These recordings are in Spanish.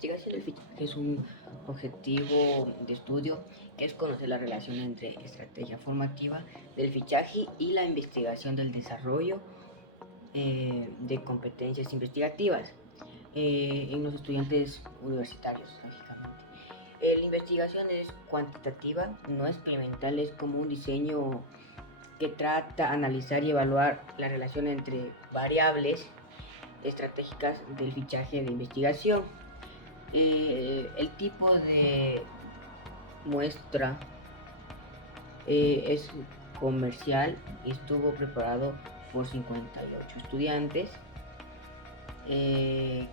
investigación del fichaje es un objetivo de estudio que es conocer la relación entre estrategia formativa del fichaje y la investigación del desarrollo de competencias investigativas en los estudiantes universitarios, lógicamente. La investigación es cuantitativa, no experimental, es como un diseño que trata de analizar y evaluar la relación entre variables estratégicas del fichaje de investigación. El tipo de muestra es comercial y estuvo preparado por 58 estudiantes que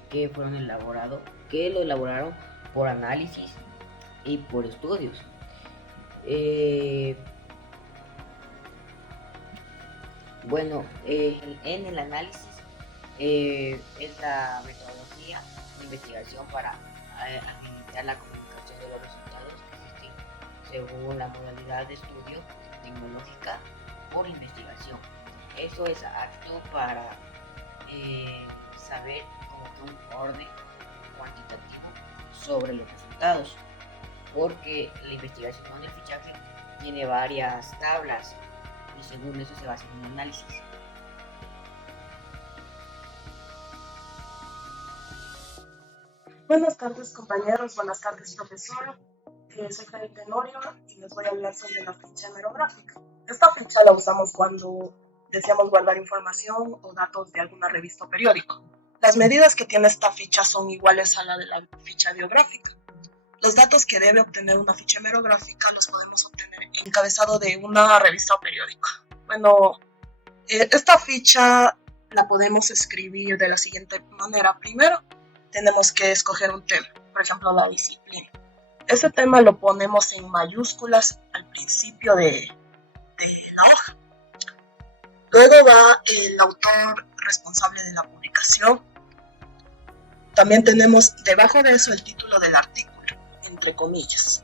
lo elaboraron por análisis y por estudios. En el análisis es la metodología de investigación para analizar la comunicación de los resultados que existen según la modalidad de estudio tecnológica por investigación. Eso es apto para saber como que un orden cuantitativo sobre los resultados, porque la investigación del fichaje tiene varias tablas y según eso se va a hacer un análisis. Buenas tardes compañeros, buenas tardes profesor. Soy Felipe Tenorio y les voy a hablar sobre la ficha hemerográfica. Esta ficha la usamos cuando deseamos guardar información o datos de alguna revista o periódico. Las medidas que tiene esta ficha son iguales a la de la ficha biográfica. Los datos que debe obtener una ficha hemerográfica los podemos obtener encabezado de una revista o periódico. Esta ficha la podemos escribir de la siguiente manera. Primero, tenemos que escoger un tema, por ejemplo, la disciplina. Ese tema lo ponemos en mayúsculas al principio de la hoja. Luego va el autor responsable de la publicación. También tenemos debajo de eso el título del artículo, entre comillas.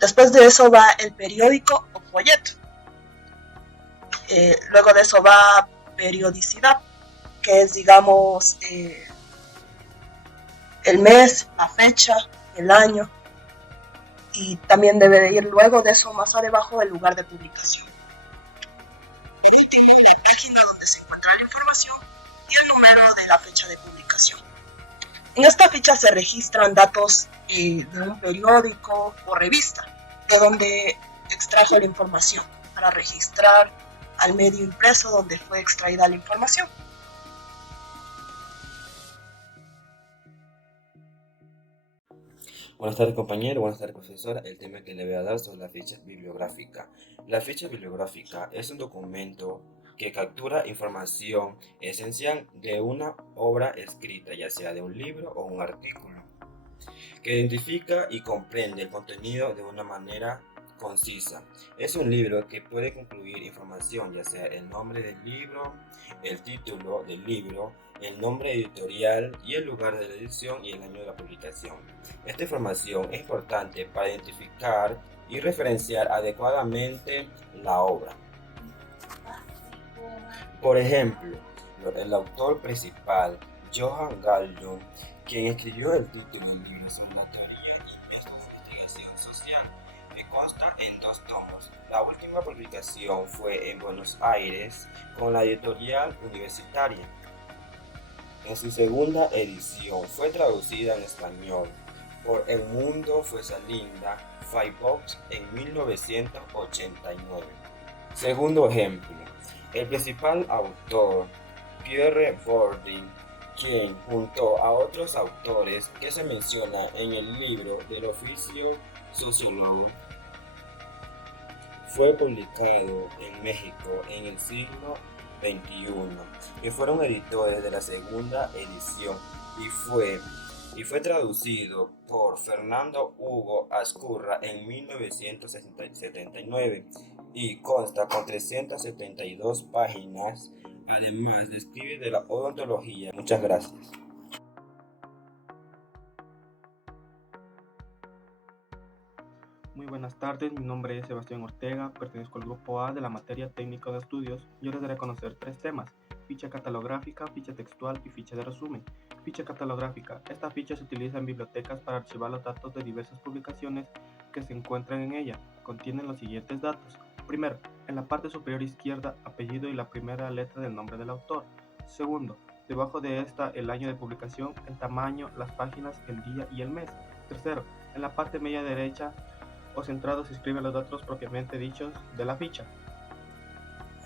Después de eso va el periódico o folleto. Luego de eso va periodicidad, que es, digamos, el mes, la fecha, el año, y también debe de ir luego de eso más abajo el lugar de publicación. Por último, la página donde se encuentra la información y el número de la fecha de publicación. En esta ficha se registran datos de un periódico o revista, de donde extrajo la información, para registrar al medio impreso donde fue extraída la información. Buenas tardes compañero, buenas tardes profesora. El tema que le voy a dar sobre la ficha bibliográfica. La ficha bibliográfica es un documento que captura información esencial de una obra escrita, ya sea de un libro o un artículo, que identifica y comprende el contenido de una manera concisa. Es un libro que puede incluir información, ya sea el nombre del libro, el título del libro, el nombre editorial y el lugar de la edición y el año de la publicación. Esta información es importante para identificar y referenciar adecuadamente la obra. Por ejemplo, el autor principal, Johan Galtung, quien escribió el título del libro sobre la teoría y métodos de investigación social, que consta en 2 tomos. La última publicación fue en Buenos Aires con la editorial Universitaria. En su segunda edición fue traducida en español por El Mundo Fuesalinda Firefox en 1989. Segundo ejemplo, el principal autor, Pierre Bourdieu, quien junto a otros autores que se menciona en el libro del oficio sociólogo, fue publicado en México en el siglo XXI y fueron editores de la segunda edición y fue traducido por Fernando Hugo Ascurra en 1979 y consta con 372 páginas. Además, describe de la odontología. Muchas gracias. Muy buenas tardes, mi nombre es Sebastián Ortega, pertenezco al grupo A de la materia técnico de estudios. Yo les daré a conocer 3 temas: ficha catalográfica, ficha textual y ficha de resumen. Ficha catalográfica. Esta ficha se utiliza en bibliotecas para archivar los datos de diversas publicaciones que se encuentran en ella. Contienen los siguientes datos. Primero, en la parte superior izquierda, apellido y la primera letra del nombre del autor. Segundo, debajo de esta, el año de publicación, el tamaño, las páginas, el día y el mes. Tercero, en la parte media derecha o centrado se escriben los datos propiamente dichos de la ficha.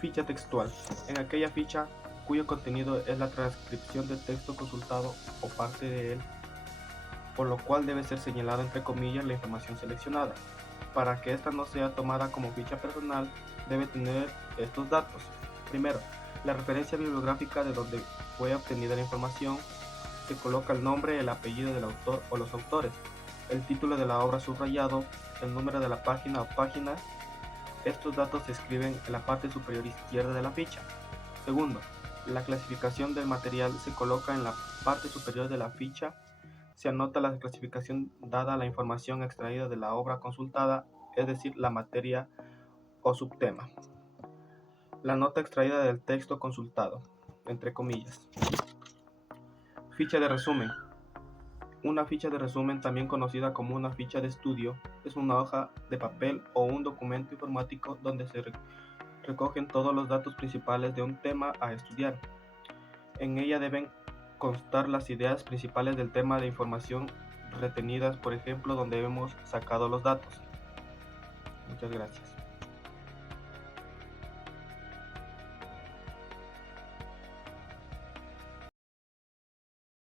Ficha textual. En aquella ficha cuyo contenido es la transcripción del texto consultado o parte de él, por lo cual debe ser señalado entre comillas la información seleccionada. Para que ésta no sea tomada como ficha personal, debe tener estos datos. Primero, la referencia bibliográfica de donde fue obtenida la información. Se coloca el nombre, el apellido del autor o los autores, el título de la obra subrayado, el número de la página o páginas. Estos datos se escriben en la parte superior izquierda de la ficha. Segundo, la clasificación del material se coloca en la parte superior de la ficha. Se anota la clasificación dada a la información extraída de la obra consultada, es decir, la materia o subtema. La nota extraída del texto consultado, entre comillas. Ficha de resumen. Una ficha de resumen, también conocida como una ficha de estudio, es una hoja de papel o un documento informático donde se recogen todos los datos principales de un tema a estudiar. En ella deben constar las ideas principales del tema de información retenidas, por ejemplo, donde hemos sacado los datos. Muchas gracias.